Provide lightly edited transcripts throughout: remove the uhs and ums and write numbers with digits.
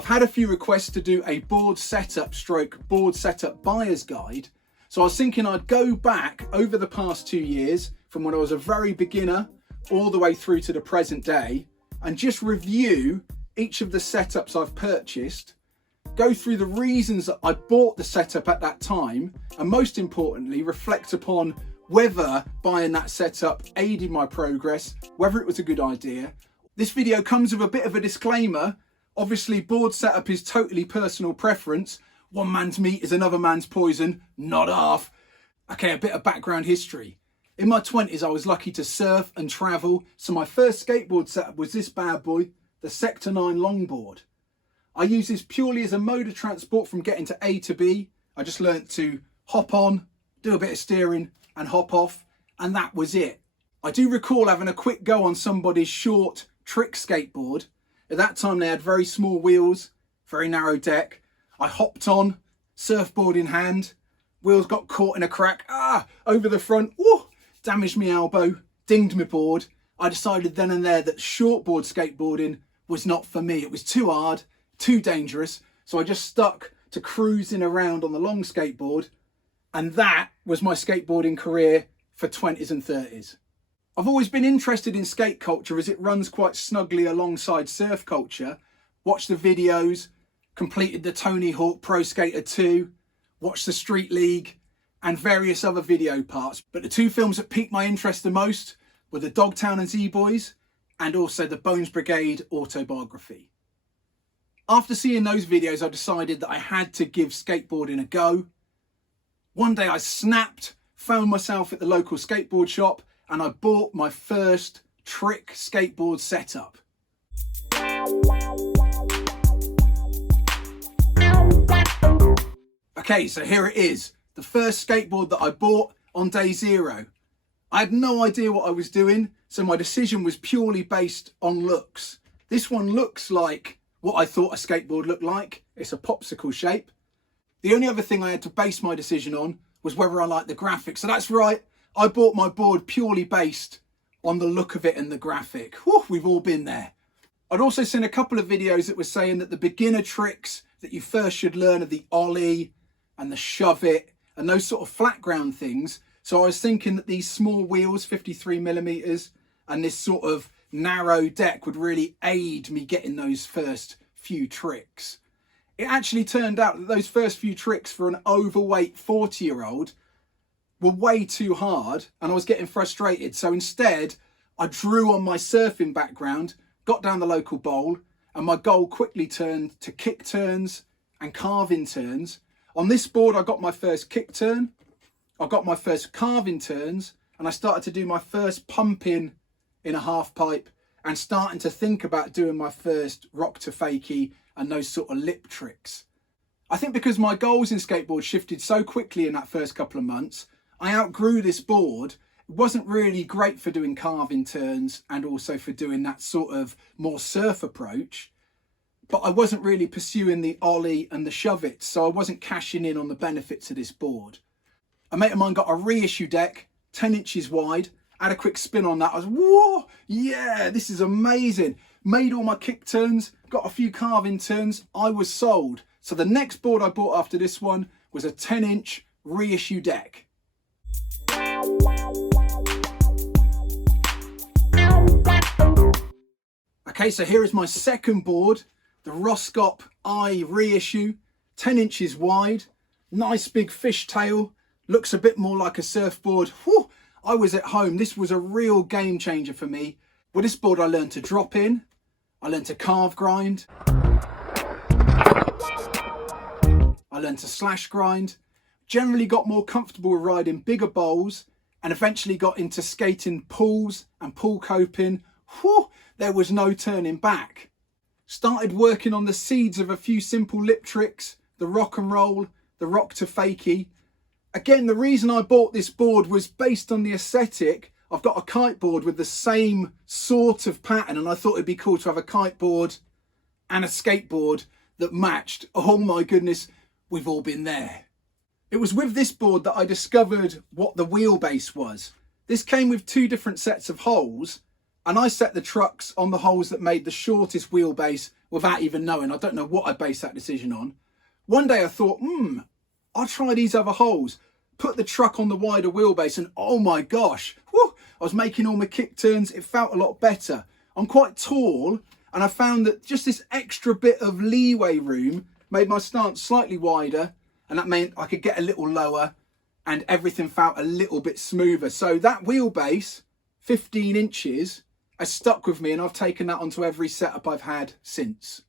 I've had a few requests to do a board setup / board setup buyer's guide. So I was thinking I'd go back over the past 2 years from when I was a very beginner all the way through to the present day and just review each of the setups I've purchased, go through the reasons that I bought the setup at that time, and most importantly, reflect upon whether buying that setup aided my progress, whether it was a good idea. This video comes with a bit of a disclaimer. Obviously, board setup is totally personal preference. One man's meat is another man's poison, not half. Okay, a bit of background history. In my 20s, I was lucky to surf and travel, so my first skateboard setup was this bad boy, the Sector 9 longboard. I use this purely as a mode of transport from getting to A to B. I just learnt to hop on, do a bit of steering and hop off, and that was it. I do recall having a quick go on somebody's short trick skateboard. At that time they had very small wheels, very narrow deck. I hopped on, surfboard in hand, wheels got caught in a crack, over the front, damaged my elbow, dinged my board. I decided then and there that shortboard skateboarding was not for me. It was too hard, too dangerous, so I just stuck to cruising around on the long skateboard, and that was my skateboarding career for 20s and 30s. I've always been interested in skate culture as it runs quite snugly alongside surf culture. Watched the videos, completed the Tony Hawk Pro Skater 2, watched the Street League and various other video parts. But the two films that piqued my interest the most were the Dogtown and Z-Boys and also the Bones Brigade autobiography. After seeing those videos, I decided that I had to give skateboarding a go. One day I snapped, found myself at the local skateboard shop, and I bought my first trick skateboard setup. Okay, so here it is, the first skateboard that I bought on day zero. I had no idea what I was doing, so my decision was purely based on looks. This one looks like what I thought a skateboard looked like. It's a popsicle shape. The only other thing I had to base my decision on was whether I liked the graphics. So that's right, I bought my board purely based on the look of it and the graphic. Whew, we've all been there. I'd also seen a couple of videos that were saying that the beginner tricks that you first should learn are the ollie and the shove it and those sort of flat ground things. So I was thinking that these small wheels, 53mm, and this sort of narrow deck would really aid me getting those first few tricks. It actually turned out that those first few tricks for an overweight 40-year-old were way too hard and I was getting frustrated. So instead, I drew on my surfing background, got down the local bowl, and my goal quickly turned to kick turns and carving turns. On this board, I got my first kick turn, I got my first carving turns, and I started to do my first pumping in a half pipe and starting to think about doing my first rock to fakie and those sort of lip tricks. I think because my goals in skateboard shifted so quickly in that first couple of months, I outgrew this board. It wasn't really great for doing carving turns and also for doing that sort of more surf approach, but I wasn't really pursuing the ollie and the shove it, so I wasn't cashing in on the benefits of this board. A mate of mine got a reissue deck, 10 inches wide, had a quick spin on that. I was, whoa, yeah, this is amazing. Made all my kick turns, got a few carving turns. I was sold. So the next board I bought after this one was a 10-inch reissue deck. Okay, so here is my second board, the Roskopp I reissue, 10 inches wide, nice big fishtail, looks a bit more like a surfboard. Whew, I was at home. This was a real game changer for me. With this board, I learned to drop in, I learned to carve grind, I learned to slash grind, generally got more comfortable with riding bigger bowls, and eventually got into skating pools and pool coping. Whew, there was no turning back. Started working on the seeds of a few simple lip tricks, the rock and roll, the rock to fakie. Again, the reason I bought this board was based on the aesthetic. I've got a kite board with the same sort of pattern, and I thought it'd be cool to have a kite board and a skateboard that matched. Oh my goodness, we've all been there. It was with this board that I discovered what the wheelbase was. This came with two different sets of holes, and I set the trucks on the holes that made the shortest wheelbase without even knowing. I don't know what I based that decision on. One day I thought, I'll try these other holes. Put the truck on the wider wheelbase and oh my gosh, whew, I was making all my kick turns. It felt a lot better. I'm quite tall and I found that just this extra bit of leeway room made my stance slightly wider, and that meant I could get a little lower and everything felt a little bit smoother. So that wheelbase, 15 inches, has stuck with me and I've taken that onto every setup I've had since.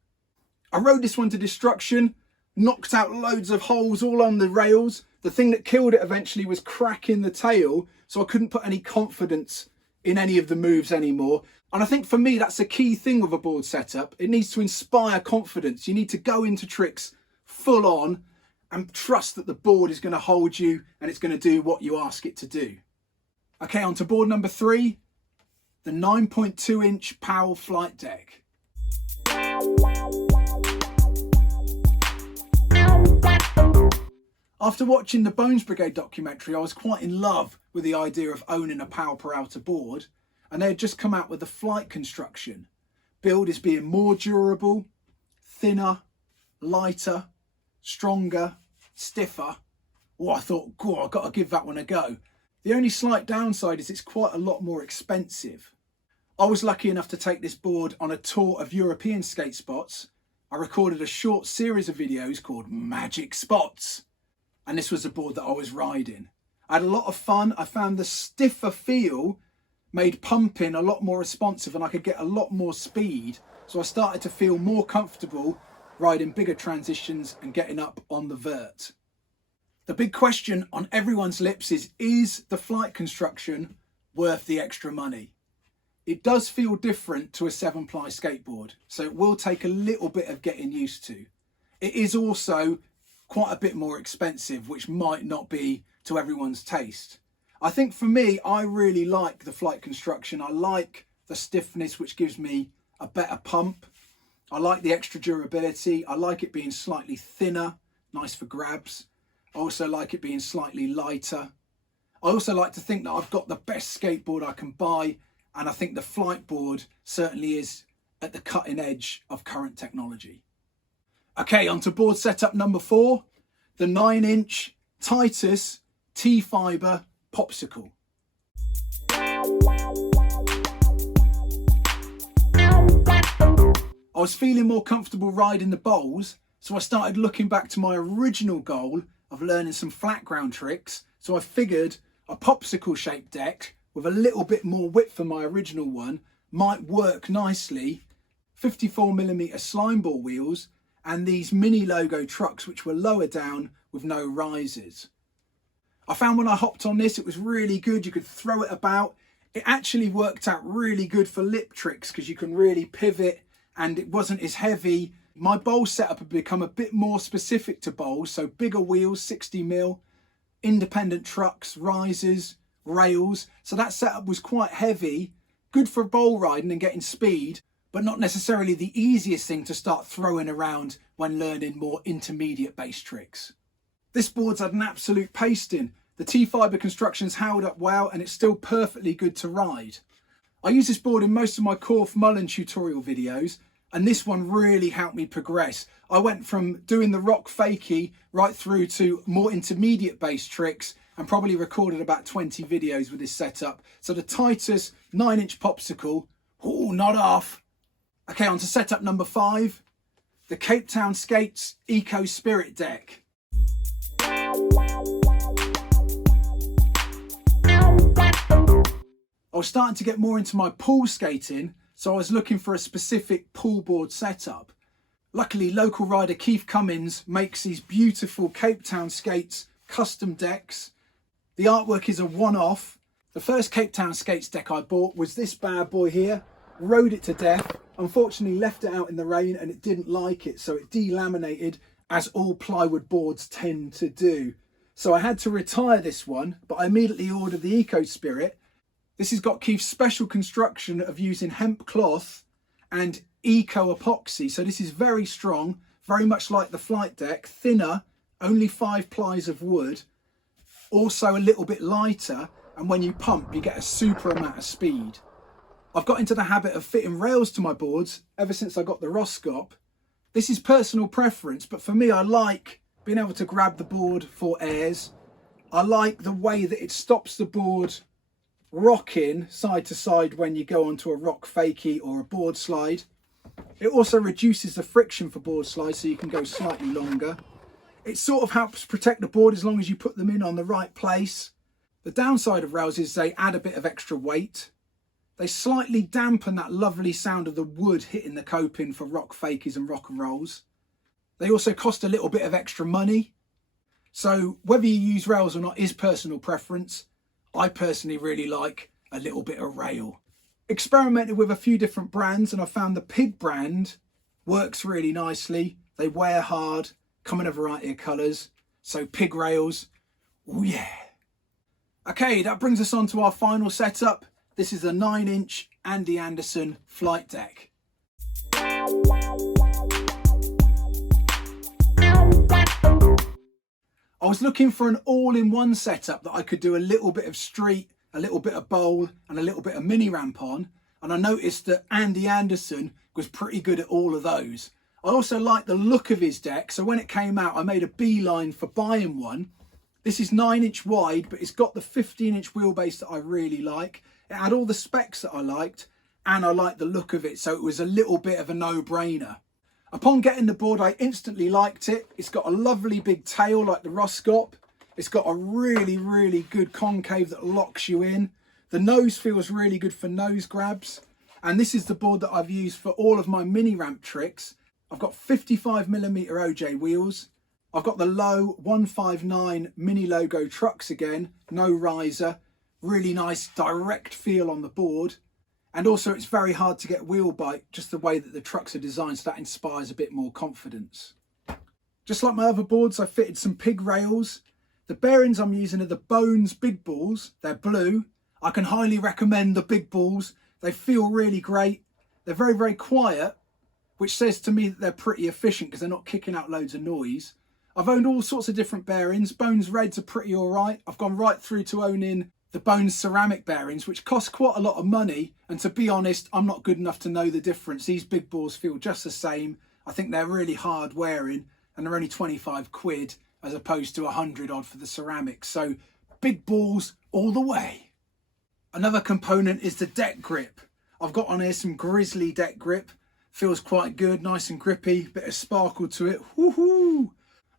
I rode this one to destruction, knocked out loads of holes all on the rails. The thing that killed it eventually was cracking the tail, so I couldn't put any confidence in any of the moves anymore. And I think for me, that's a key thing with a board setup. It needs to inspire confidence. You need to go into tricks full on and trust that the board is going to hold you and it's going to do what you ask it to do. Okay, on to board number 3, the 9.2 inch Powell flight deck. After watching the Bones Brigade documentary, I was quite in love with the idea of owning a Powell Peralta board, and they had just come out with the flight construction. Build is being more durable, thinner, lighter, stronger, stiffer. Oh, I thought, I've got to give that one a go. The only slight downside is it's quite a lot more expensive. I was lucky enough to take this board on a tour of European skate spots. I recorded a short series of videos called Magic Spots, and this was the board that I was riding. I had a lot of fun. I found the stiffer feel made pumping a lot more responsive and I could get a lot more speed. So I started to feel more comfortable riding bigger transitions and getting up on the vert. The big question on everyone's lips is the flight construction worth the extra money? It does feel different to a 7-ply skateboard, so it will take a little bit of getting used to. It is also quite a bit more expensive, which might not be to everyone's taste. I think for me, I really like the flight construction. I like the stiffness, which gives me a better pump. I like the extra durability. I like it being slightly thinner, nice for grabs. I also like it being slightly lighter. I also like to think that I've got the best skateboard I can buy, and I think the flight board certainly is at the cutting edge of current technology. Okay, on to board setup number 4, the 9-inch Titus T-Fibre Popsicle. I was feeling more comfortable riding the bowls, so I started looking back to my original goal of learning some flat ground tricks. So I figured a popsicle shaped deck with a little bit more width than my original one might work nicely. 54mm slime ball wheels and these mini logo trucks which were lower down with no risers. I found when I hopped on this, it was really good. You could throw it about. It actually worked out really good for lip tricks because you can really pivot and it wasn't as heavy. My bowl setup had become a bit more specific to bowls, so bigger wheels, 60mm, independent trucks, risers, rails. So that setup was quite heavy, good for bowl riding and getting speed, but not necessarily the easiest thing to start throwing around when learning more intermediate bass tricks. This board's had an absolute pasting. The T-Fibre construction's held up well and it's still perfectly good to ride. I use this board in most of my Korf Mullen tutorial videos, and this one really helped me progress. I went from doing the rock fakie right through to more intermediate bass tricks and probably recorded about 20 videos with this setup. So the Titus 9-inch Popsicle, oh, not off. Okay, on to setup number 5, the Cape Town Skates Eco Spirit Deck. I was starting to get more into my pool skating, so I was looking for a specific pool board setup. Luckily, local rider Keith Cummins makes these beautiful Cape Town Skates custom decks. The artwork is a one-off. The first Cape Town Skates deck I bought was this bad boy here. Rode it to death. Unfortunately, left it out in the rain and it didn't like it, so it delaminated, as all plywood boards tend to do. So I had to retire this one, but I immediately ordered the Eco Spirit. This has got Keith's special construction of using hemp cloth and eco epoxy. So this is very strong, very much like the flight deck, thinner, only 5 plies of wood, also a little bit lighter. And when you pump, you get a super amount of speed. I've got into the habit of fitting rails to my boards ever since I got the Roskopp. This is personal preference, but for me, I like being able to grab the board for airs. I like the way that it stops the board rocking side to side when you go onto a rock fakie or a board slide. It also reduces the friction for board slides, so you can go slightly longer. It sort of helps protect the board as long as you put them in on the right place. The downside of rails is they add a bit of extra weight. They slightly dampen that lovely sound of the wood hitting the coping for rock fakies and rock and rolls. They also cost a little bit of extra money. So whether you use rails or not is personal preference. I personally really like a little bit of rail. Experimented with a few different brands and I found the Pig brand works really nicely. They wear hard, come in a variety of colours. So Pig rails, oh yeah. Okay, that brings us on to our final setup. This is a 9-inch Andy Anderson flight deck. I was looking for an all-in-one setup that I could do a little bit of street, a little bit of bowl and a little bit of mini ramp on. And I noticed that Andy Anderson was pretty good at all of those. I also like the look of his deck. So when it came out, I made a beeline for buying one. This is 9-inch wide, but it's got the 15-inch wheelbase that I really like. It had all the specs that I liked and I liked the look of it. So it was a little bit of a no-brainer. Upon getting the board, I instantly liked it. It's got a lovely big tail like the Roskopp. It's got a really, really good concave that locks you in. The nose feels really good for nose grabs. And this is the board that I've used for all of my mini ramp tricks. I've got 55mm OJ wheels. I've got the low 159 mini logo trucks again, no riser. Really nice direct feel on the board. And also it's very hard to get wheel bite, just the way that the trucks are designed, so that inspires a bit more confidence. Just like my other boards, I fitted some Pig rails. The bearings I'm using are the Bones big balls. They're blue. I can highly recommend the big balls. They feel really great. They're very, very quiet, which says to me that they're pretty efficient because they're not kicking out loads of noise. I've owned all sorts of different bearings. Bones reds are pretty all right. I've gone right through to owning the Bones ceramic bearings, which cost quite a lot of money. And to be honest, I'm not good enough to know the difference. These big balls feel just the same. I think they're really hard wearing and they're only 25 quid as opposed to 100 odd for the ceramics. So big balls all the way. Another component is the deck grip. I've got on here some Grizzly deck grip. Feels quite good, nice and grippy, bit of sparkle to it. Woohoo!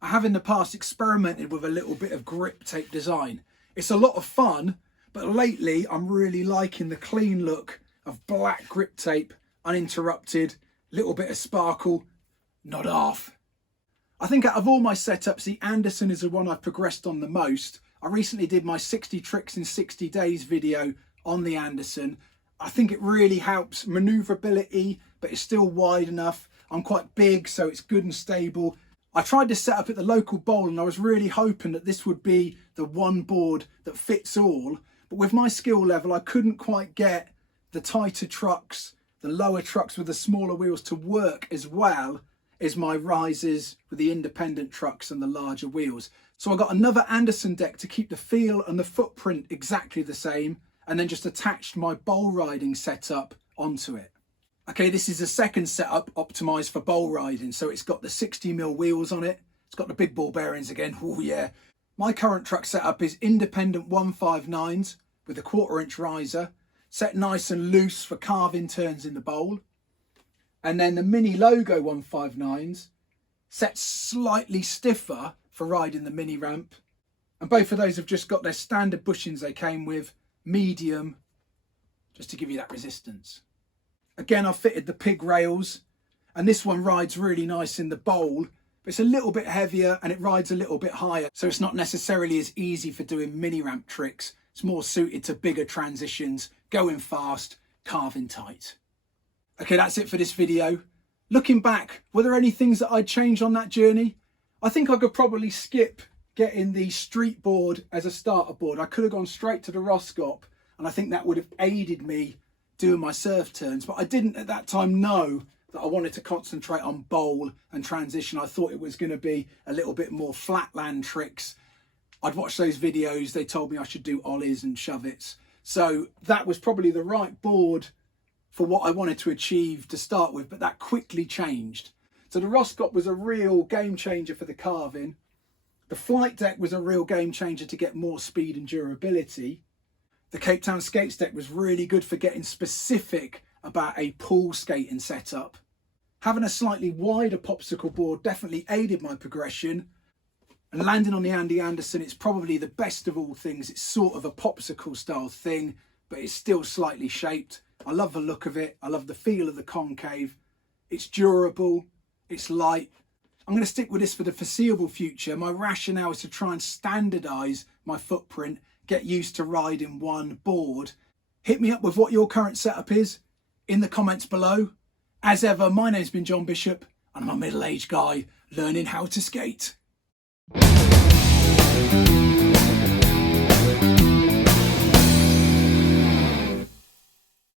I have in the past experimented with a little bit of grip tape design. It's a lot of fun, but lately I'm really liking the clean look of black grip tape, uninterrupted, little bit of sparkle, not half. I think out of all my setups, the Anderson is the one I've progressed on the most. I recently did my 60 tricks in 60 days video on the Anderson. I think it really helps maneuverability, but it's still wide enough. I'm quite big, so it's good and stable. I tried to set up at the local bowl and I was really hoping that this would be the one board that fits all. But with my skill level, I couldn't quite get the tighter trucks, the lower trucks with the smaller wheels to work as well as my risers with the independent trucks and the larger wheels. So I got another Anderson deck to keep the feel and the footprint exactly the same, and then just attached my bowl riding setup onto it. Okay, this is the second setup optimized for bowl riding. So it's got the 60mm wheels on it. It's got the big ball bearings again. Oh yeah. My current truck setup is independent 159s with a 1/4-inch riser, set nice and loose for carving turns in the bowl. And then the mini logo 159s set slightly stiffer for riding the mini ramp. And both of those have just got their standard bushings they came with, medium, just to give you that resistance. Again, I've fitted the Pig rails, and this one rides really nice in the bowl, but it's a little bit heavier and it rides a little bit higher. So it's not necessarily as easy for doing mini ramp tricks. It's more suited to bigger transitions, going fast, carving tight. Okay, that's it for this video. Looking back, were there any things that I'd change on that journey? I think I could probably skip getting the street board as a starter board. I could have gone straight to the Roskopp, and I think that would have aided me doing my surf turns, but I didn't at that time know that I wanted to concentrate on bowl and transition. I thought it was going to be a little bit more flatland tricks. I'd watched those videos, they told me I should do ollies and shove-its. So that was probably the right board for what I wanted to achieve to start with, but that quickly changed. So the Roskopp was a real game changer for the carving. The flight deck was a real game changer to get more speed and durability. The Cape Town skates deck was really good for getting specific about a pool skating setup. Having a slightly wider Popsicle board definitely aided my progression. And landing on the Andy Anderson, it's probably the best of all things. It's sort of a Popsicle style thing, but it's still slightly shaped. I love the look of it. I love the feel of the concave. It's durable. It's light. I'm going to stick with this for the foreseeable future. My rationale is to try and standardise my footprint, get used to riding one board. Hit me up with what your current setup is in the comments below. As ever, my name's been John Bishop, and I'm a middle-aged guy learning how to skate.